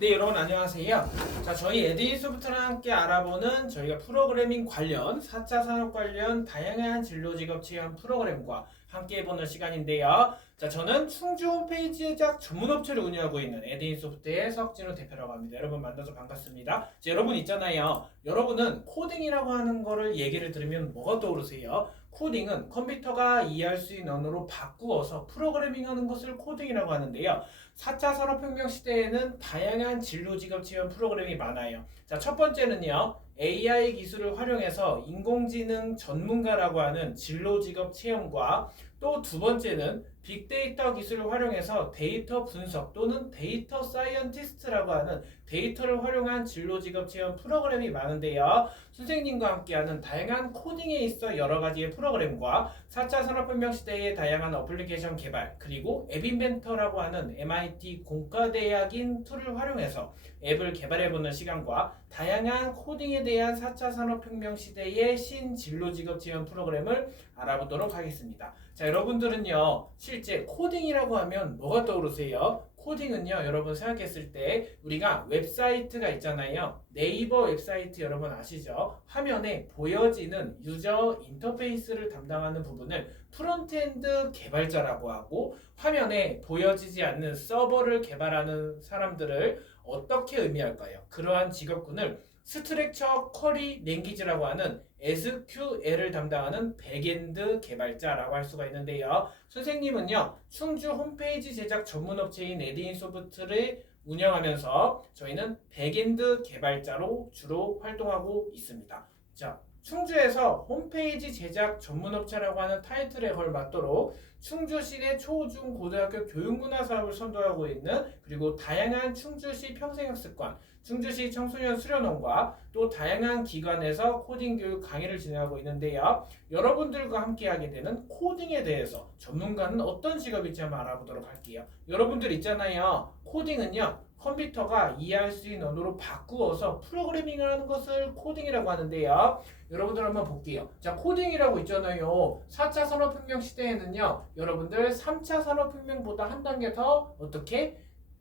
네, 여러분 안녕하세요. 자, 저희 에듀소프트랑 함께 알아보는 저희가 프로그래밍 관련 4차 산업 관련 다양한 진로 직업 체험 프로그램과 함께 해보는 시간인데요. 자, 저는 충주 홈페이지 제작 전문 업체를 운영하고 있는 에듀소프트의 석진우 대표라고 합니다. 여러분 만나서 반갑습니다. 자, 여러분 있잖아요. 여러분은 코딩이라고 하는 거를 얘기를 들으면 뭐가 떠오르세요? 코딩은 컴퓨터가 이해할 수 있는 언어로 바꾸어서 프로그래밍하는 것을 코딩이라고 하는데요. 4차 산업혁명 시대에는 다양한 진로 직업 체험 프로그램이 많아요. 자, 첫 번째는요. AI 기술을 활용해서 인공지능 전문가라고 하는 진로 직업 체험과 또 두 번째는 빅데이터 기술을 활용해서 데이터 분석 또는 데이터 사이언티스트라고 하는 데이터를 활용한 진로 직업 체험 프로그램이 많은데요. 선생님과 함께하는 다양한 코딩에 있어 여러 가지의 프로그램과 4차 산업혁명 시대의 다양한 어플리케이션 개발 그리고 앱 인벤터라고 하는 MIT 공과대학인 툴을 활용해서 앱을 개발해보는 시간과 다양한 코딩에 대한 4차 산업혁명 시대의 신진로 직업 지원 프로그램을 알아보도록 하겠습니다. 자, 여러분들은요 실제 코딩이라고 하면 뭐가 떠오르세요? 코딩은요 여러분 생각했을 때 우리가 웹사이트가 있잖아요. 네이버 웹사이트 여러분 아시죠? 화면에 보여지는 유저 인터페이스를 담당하는 부분을 프론트엔드 개발자라고 하고 화면에 보여지지 않는 서버를 개발하는 사람들을 어떻게 의미할까요? 그러한 직업군을 스트럭처 쿼리 랭귀지라고 하는 SQL을 담당하는 백엔드 개발자라고 할 수가 있는데요. 선생님은요, 충주 홈페이지 제작 전문업체인 에듀인소프트를 운영하면서 저희는 백엔드 개발자로 주로 활동하고 있습니다. 자, 충주에서 홈페이지 제작 전문업체라고 하는 타이틀에 걸맞도록 충주시내 초, 중, 고등학교 교육문화 사업을 선도하고 있는 그리고 다양한 충주시 평생학습관, 충주시 청소년 수련원과 또 다양한 기관에서 코딩 교육 강의를 진행하고 있는데요. 여러분들과 함께하게 되는 코딩에 대해서 전문가는 어떤 직업일지 한번 알아보도록 할게요. 여러분들 있잖아요. 코딩은요. 컴퓨터가 이해할 수 있는 언어로 바꾸어서 프로그래밍을 하는 것을 코딩이라고 하는데요. 여러분들 한번 볼게요. 자, 코딩이라고 있잖아요. 4차 산업혁명 시대에는요. 여러분들 3차 산업혁명보다 한 단계 더 어떻게?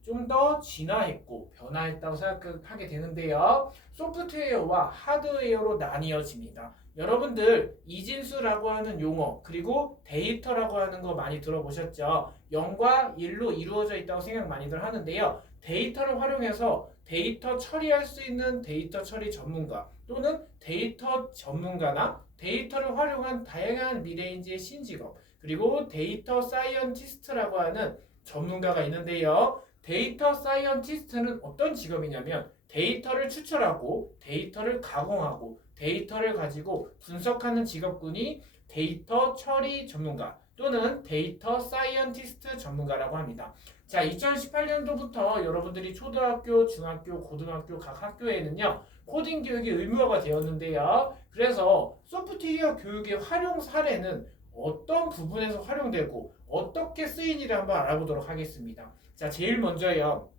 좀 더 진화했고 변화했다고 생각하게 되는데요. 소프트웨어와 하드웨어로 나뉘어집니다. 여러분들 이진수라고 하는 용어 그리고 데이터라고 하는 거 많이 들어보셨죠? 0과 1로 이루어져 있다고 생각 많이들 하는데요. 데이터를 활용해서 데이터 처리할 수 있는 데이터 처리 전문가 또는 데이터 전문가나 데이터를 활용한 다양한 미래인지의 신직업 그리고 데이터 사이언티스트라고 하는 전문가가 있는데요. 데이터 사이언티스트는 어떤 직업이냐면 데이터를 추출하고 데이터를 가공하고 데이터를 가지고 분석하는 직업군이 데이터 처리 전문가 또는 데이터 사이언티스트 전문가라고 합니다. 자, 2018년도부터 여러분들이 초등학교, 중학교, 고등학교 각 학교에는요 코딩 교육이 의무화가 되었는데요. 그래서 소프트웨어 교육의 활용 사례는 어떤 부분에서 활용되고 어떻게 쓰이는지를 한번 알아보도록 하겠습니다. 자, 제일 먼저요.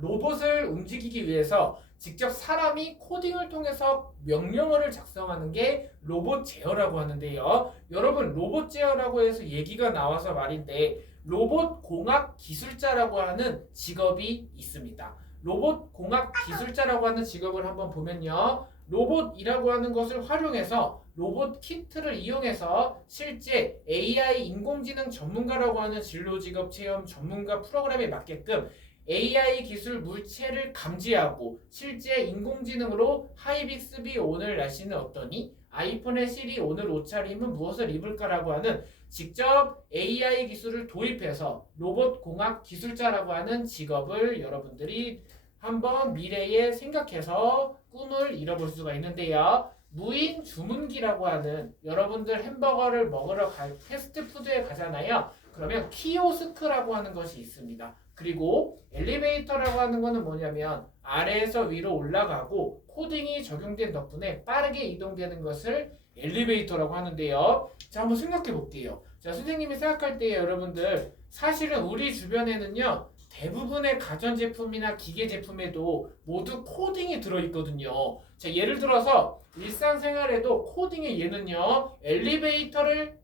로봇을 움직이기 위해서 직접 사람이 코딩을 통해서 명령어를 작성하는 게 로봇 제어라고 하는데요. 여러분, 로봇 제어라고 해서 얘기가 나와서 말인데 로봇 공학 기술자라고 하는 직업이 있습니다. 로봇 공학 기술자라고 하는 직업을 한번 보면요. 로봇이라고 하는 것을 활용해서 로봇 키트를 이용해서 실제 AI 인공지능 전문가라고 하는 진로 직업 체험 전문가 프로그램에 맞게끔 AI 기술 물체를 감지하고 실제 인공지능으로 하이 빅스비 오늘 날씨는 어떠니? 아이폰의 시리 오늘 옷차림은 무엇을 입을까라고 하는 직접 AI 기술을 도입해서 로봇 공학 기술자라고 하는 직업을 여러분들이 한번 미래에 생각해서 꿈을 이뤄볼 수가 있는데요. 무인 주문기라고 하는 여러분들 햄버거를 먹으러 갈 패스트푸드에 가잖아요. 그러면 키오스크라고 하는 것이 있습니다. 그리고 엘리베이터라고 하는 거는 뭐냐면 아래에서 위로 올라가고 코딩이 적용된 덕분에 빠르게 이동되는 것을 엘리베이터라고 하는데요. 자, 한번 생각해 볼게요. 자, 선생님이 생각할 때 여러분들 사실은 우리 주변에는요. 대부분의 가전제품이나 기계제품에도 모두 코딩이 들어있거든요. 자, 예를 들어서 일상생활에도 코딩의 예는요. 엘리베이터를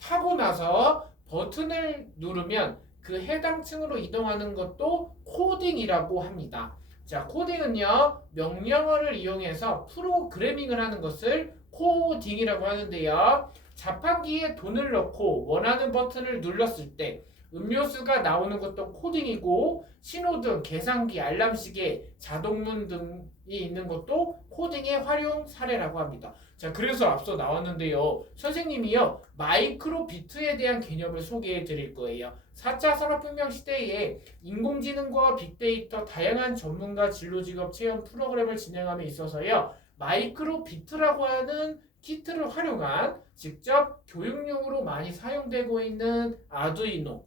타고 나서 버튼을 누르면 그 해당 층으로 이동하는 것도 코딩이라고 합니다. 자, 코딩은요, 명령어를 이용해서 프로그래밍을 하는 것을 코딩이라고 하는데요. 자판기에 돈을 넣고 원하는 버튼을 눌렀을 때 음료수가 나오는 것도 코딩이고, 신호등, 계산기, 알람시계, 자동문 등이 있는 것도 코딩의 활용 사례라고 합니다. 자, 그래서 앞서 나왔는데요. 선생님이요, 마이크로 비트에 대한 개념을 소개해 드릴 거예요. 4차 산업혁명 시대에 인공지능과 빅데이터, 다양한 전문가 진로 직업 체험 프로그램을 진행함에 있어서요. 마이크로 비트라고 하는 키트를 활용한 직접 교육용으로 많이 사용되고 있는 아두이노,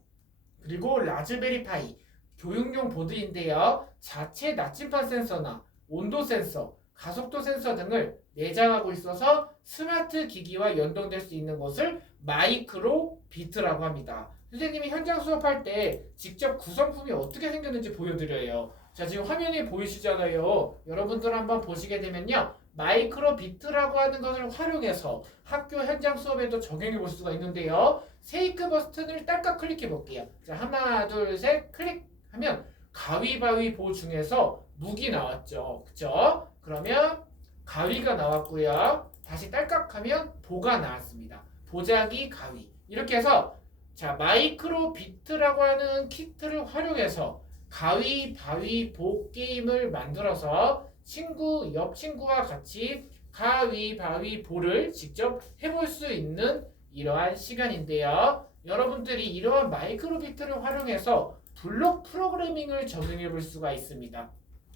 그리고 라즈베리파이, 교육용 보드인데요. 자체 나침반 센서나 온도 센서, 가속도 센서 등을 내장하고 있어서 스마트 기기와 연동될 수 있는 것을 마이크로 비트라고 합니다. 선생님이 현장 수업할 때 직접 구성품이 어떻게 생겼는지 보여드려요. 자, 지금 화면에 보이시잖아요. 여러분들 한번 보시게 되면요. 마이크로 비트라고 하는 것을 활용해서 학교 현장 수업에도 적용해 볼 수가 있는데요. 세이크 버튼을 딸깍 클릭해 볼게요. 자, 하나, 둘, 셋 클릭하면 가위바위보 중에서 무기 나왔죠. 그쵸? 그러면 가위가 나왔고요. 다시 딸깍하면 보가 나왔습니다. 보자기, 가위. 이렇게 해서 자, 마이크로 비트라고 하는 키트를 활용해서 가위바위보 게임을 만들어서 옆 친구와 같이 가위바위보를 직접 해볼 수 있는 이러한 시간인데요. 여러분들이 이러한 마이크로 비트를 활용해서 블록 프로그래밍을 적용해 볼 수가 있습니다.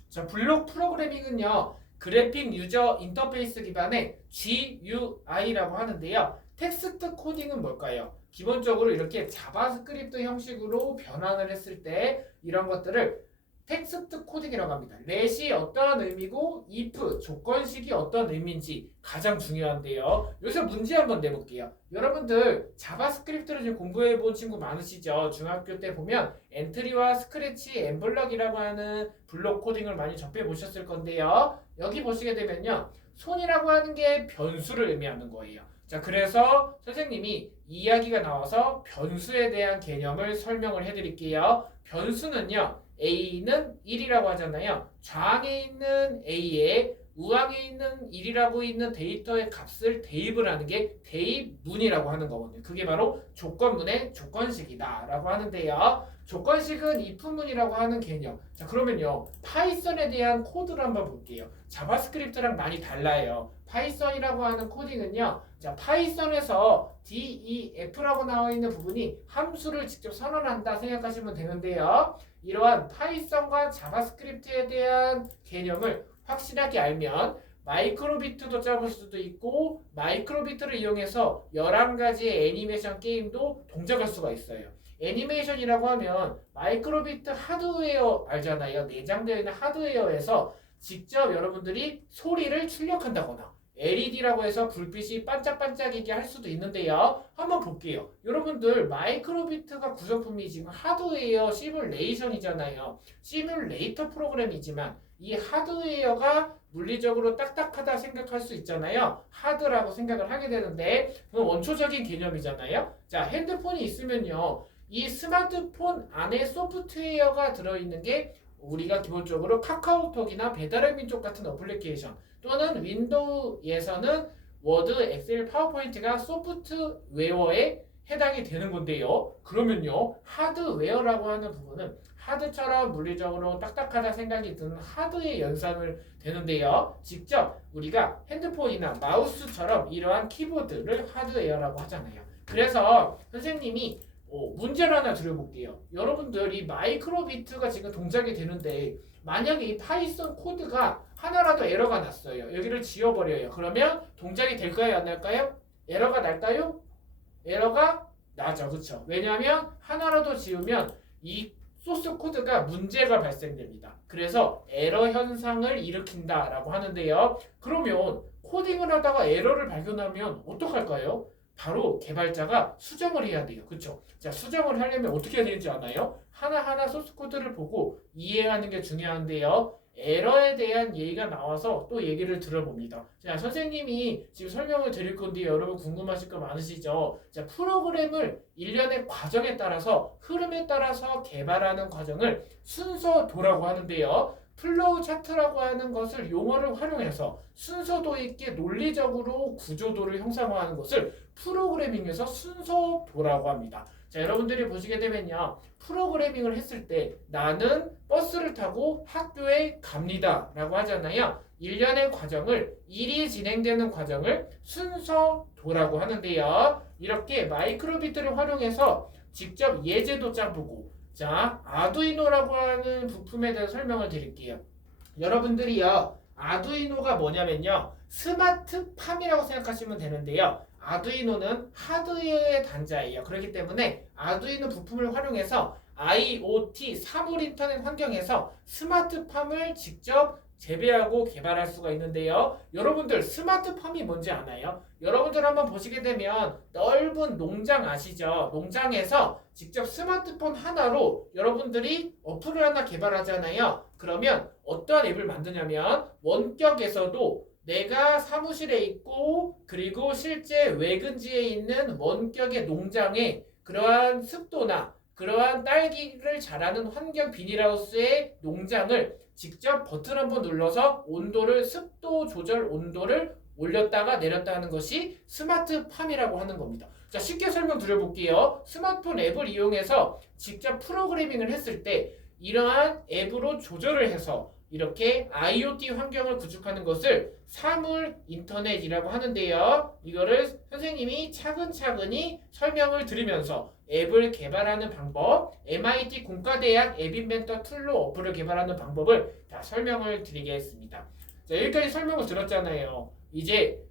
자, 블록 프로그래밍은요, 그래픽 유저 인터페이스 기반의 GUI라고 하는데요. 텍스트 코딩은 뭘까요? 기본적으로 이렇게 자바스크립트 형식으로 변환을 했을 때 이런 것들을 텍스트 코딩이라고 합니다. 렛이 어떠한 의미고 if 조건식이 어떤 의미인지 가장 중요한데요. 여기서 문제 한번 내볼게요. 여러분들 자바스크립트를 지금 공부해 본 친구 많으시죠? 중학교 때 보면 엔트리와 스크래치, 엠블럭이라고 하는 블록 코딩을 많이 접해 보셨을 건데요. 여기 보시게 되면요. 손이라고 하는 게 변수를 의미하는 거예요. 자, 그래서 선생님이 이야기가 나와서 변수에 대한 개념을 설명을 해드릴게요. 변수는요, A는 1이라고 하잖아요. 좌항에 있는 A에 우항에 있는 1이라고 있는 데이터의 값을 대입을 하는 게 대입문이라고 하는 거거든요. 그게 바로 조건문의 조건식이다 라고 하는데요. 조건식은 if문이라고 하는 개념. 자, 그러면요, 파이썬에 대한 코드를 한번 볼게요. 자바스크립트랑 많이 달라요. 파이썬이라고 하는 코딩은요, 자, 파이썬에서 def라고 나와 있는 부분이 함수를 직접 선언한다 생각하시면 되는데요. 이러한 파이썬과 자바스크립트에 대한 개념을 확실하게 알면 마이크로비트도 짜볼 수도 있고, 마이크로비트를 이용해서 11가지의 애니메이션 게임도 동작할 수가 있어요. 애니메이션이라고 하면 마이크로비트 하드웨어 알잖아요. 내장되어 있는 하드웨어에서 직접 여러분들이 소리를 출력한다거나 LED라고 해서 불빛이 반짝반짝이게 할 수도 있는데요. 한번 볼게요. 여러분들 마이크로비트가 구성품이 지금 하드웨어 시뮬레이션이잖아요. 시뮬레이터 프로그램이지만 이 하드웨어가 물리적으로 딱딱하다 생각할 수 있잖아요. 하드라고 생각을 하게 되는데 그건 원초적인 개념이잖아요. 자, 핸드폰이 있으면요. 이 스마트폰 안에 소프트웨어가 들어있는 게 우리가 기본적으로 카카오톡이나 배달의 민족 같은 어플리케이션 또는 윈도우에서는 워드, 엑셀, 파워포인트가 소프트웨어에 해당이 되는 건데요. 그러면요, 하드웨어라고 하는 부분은 하드처럼 물리적으로 딱딱하다 생각이 드는 하드의 연상을 되는데요. 직접 우리가 핸드폰이나 마우스처럼 이러한 키보드를 하드웨어라고 하잖아요. 그래서 선생님이 문제를 하나 드려볼게요. 여러분들 이 마이크로비트가 지금 동작이 되는데 만약에 이 파이썬 코드가 하나라도 에러가 났어요. 여기를 지워버려요. 그러면 동작이 될까요? 안 날까요? 에러가 날까요? 에러가 나죠. 그렇죠? 왜냐하면 하나라도 지우면 이 소스 코드가 문제가 발생됩니다. 그래서 에러 현상을 일으킨다라고 하는데요. 그러면 코딩을 하다가 에러를 발견하면 어떡할까요? 바로 개발자가 수정을 해야 돼요. 그렇죠? 자, 수정을 하려면 어떻게 해야 되는지 아나요? 하나하나 소스 코드를 보고 이해하는 게 중요한데요. 에러에 대한 얘기가 나와서 또 얘기를 들어봅니다. 자, 선생님이 지금 설명을 드릴 건데 여러분 궁금하실 거 많으시죠? 자, 프로그램을 일련의 과정에 따라서 흐름에 따라서 개발하는 과정을 순서도라고 하는데요. 플로우 차트라고 하는 것을 용어를 활용해서 순서도 있게 논리적으로 구조도를 형상화하는 것을 프로그래밍에서 순서도라고 합니다. 자, 여러분들이 보시게 되면요. 프로그래밍을 했을 때 나는 버스를 타고 학교에 갑니다 라고 하잖아요. 일련의 과정을, 일이 진행되는 과정을 순서도라고 하는데요. 이렇게 마이크로비트를 활용해서 직접 예제도 짜보고, 자, 아두이노라고 하는 부품에 대해서 설명을 드릴게요. 여러분들이요, 아두이노가 뭐냐면요, 스마트팜이라고 생각하시면 되는데요. 아두이노는 하드웨어의 단자예요. 그렇기 때문에 아두이노 부품을 활용해서 IoT 사물 인터넷 환경에서 스마트팜을 직접 재배하고 개발할 수가 있는데요. 여러분들 스마트팜이 뭔지 아나요? 여러분들 한번 보시게 되면 넓은 농장 아시죠? 농장에서 직접 스마트폰 하나로 여러분들이 어플을 하나 개발하잖아요. 그러면 어떠한 앱을 만드냐면 원격에서도 내가 사무실에 있고 그리고 실제 외근지에 있는 원격의 농장에 그러한 습도나 그러한 딸기를 자라는 환경 비닐하우스의 농장을 직접 버튼 한번 눌러서 온도를 습도 조절 온도를 올렸다가 내렸다 하는 것이 스마트팜이라고 하는 겁니다. 자, 쉽게 설명드려볼게요. 스마트폰 앱을 이용해서 직접 프로그래밍을 했을 때 이러한 앱으로 조절을 해서 이렇게 IoT 환경을 구축하는 것을 사물 인터넷이라고 하는데요. 이거를 선생님이 차근차근히 설명을 드리면서 앱을 개발하는 방법, MIT 공과대학 앱 인벤터 툴로 어플을 개발하는 방법을 다 설명을 드리겠습니다. 자, 여기까지 설명을 들었잖아요. 이제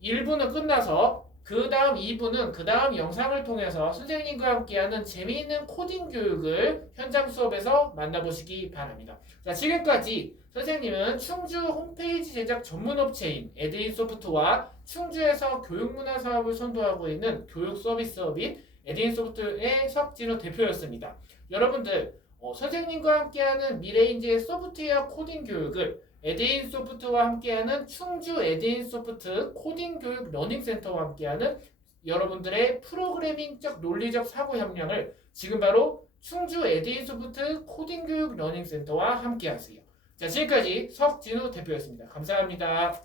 1부는 끝나서 그 다음 2부는 그 다음 영상을 통해서 선생님과 함께하는 재미있는 코딩 교육을 현장 수업에서 만나보시기 바랍니다. 자, 지금까지 선생님은 충주 홈페이지 제작 전문업체인 에드인소프트와 충주에서 교육문화 사업을 선도하고 있는 교육 서비스업인 에드인소프트의 석진호 대표였습니다. 여러분들 선생님과 함께하는 미래인재의 소프트웨어 코딩 교육을 에드인소프트와 함께하는 충주 에드인소프트 코딩 교육 러닝센터와 함께하는 여러분들의 프로그래밍적 논리적 사고 협력을 지금 바로 충주 에드인소프트 코딩 교육 러닝센터와 함께하세요. 자, 지금까지 석진우 대표였습니다. 감사합니다.